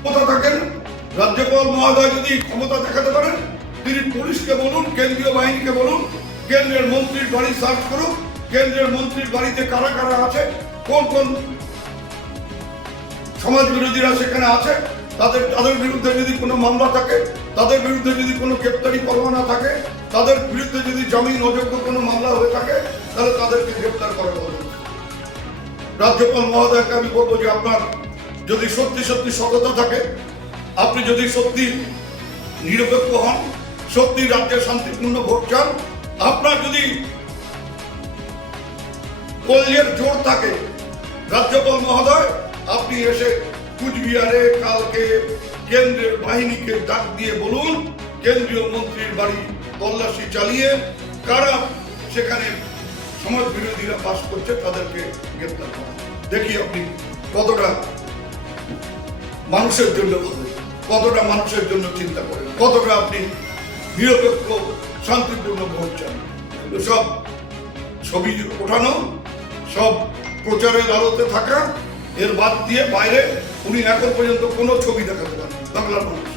ক্ষমতা থাকেন, রাজ্যপাল মহোদয় যদি ক্ষমতা দেখাতে পারেন, তিনি পুলিশকে বলুন, কেন্দ্রীয় বাহিনীকে বলুন, কেন্দ্রের মন্ত্রীর বাড়ি সার্চ করুন কেন্দ্রের মন্ত্রীর বাড়িতে কারা কারা আছে, কোন কোন সমাজ বিরোধীরা সেখানে আছে, তাদের তাদের বিরুদ্ধে যদি কোনো মামলা থাকে, তাদের বিরুদ্ধে যদি কোনো গ্রেপ্তারি পরোয়ানা থাকে, তাদের বিরুদ্ধে যদি জামিন অযোগ্য কোনো মামলা হয়ে থাকে, তাহলে তাদেরকে গ্রেপ্তার করা হবে। রাজ্যপাল মহোদয়কে আমি বলব যে আপনার যদি সত্যি সত্যি সততা থাকে, আপনি যদি সত্যি নিরপেক্ষ হন, সত্যি রাজ্যে শান্তিপূর্ণ ভোট চান, আপনার যদি কল্যের জোর থাকে রাজ্যপাল মহোদয় আপনি এসে কুচবিহারে কালকে কেন্দ্রের বাহিনীকে ডাক দিয়ে বলুন, কেন্দ্রীয় মন্ত্রীর বাড়ি তল্লাশি চালিয়ে কারা সেখানে সমাজ বিরোধীরা বাস করছে তাদেরকে গ্রেপ্তার করা দেখি আপনি কতটা মানুষের জন্য ভাবেন কতটা মানুষের জন্য চিন্তা করেন কতটা আপনি নিরপেক্ষ, শান্তিপূর্ণ ভোট চান। সব ছবি ওঠানো, সব প্রচারের আলোতে থাকা, এর বাদ দিয়ে বাইরে উনি এখন পর্যন্ত কোনো ছবি দেখাতে পারেন বাংলার মানুষ।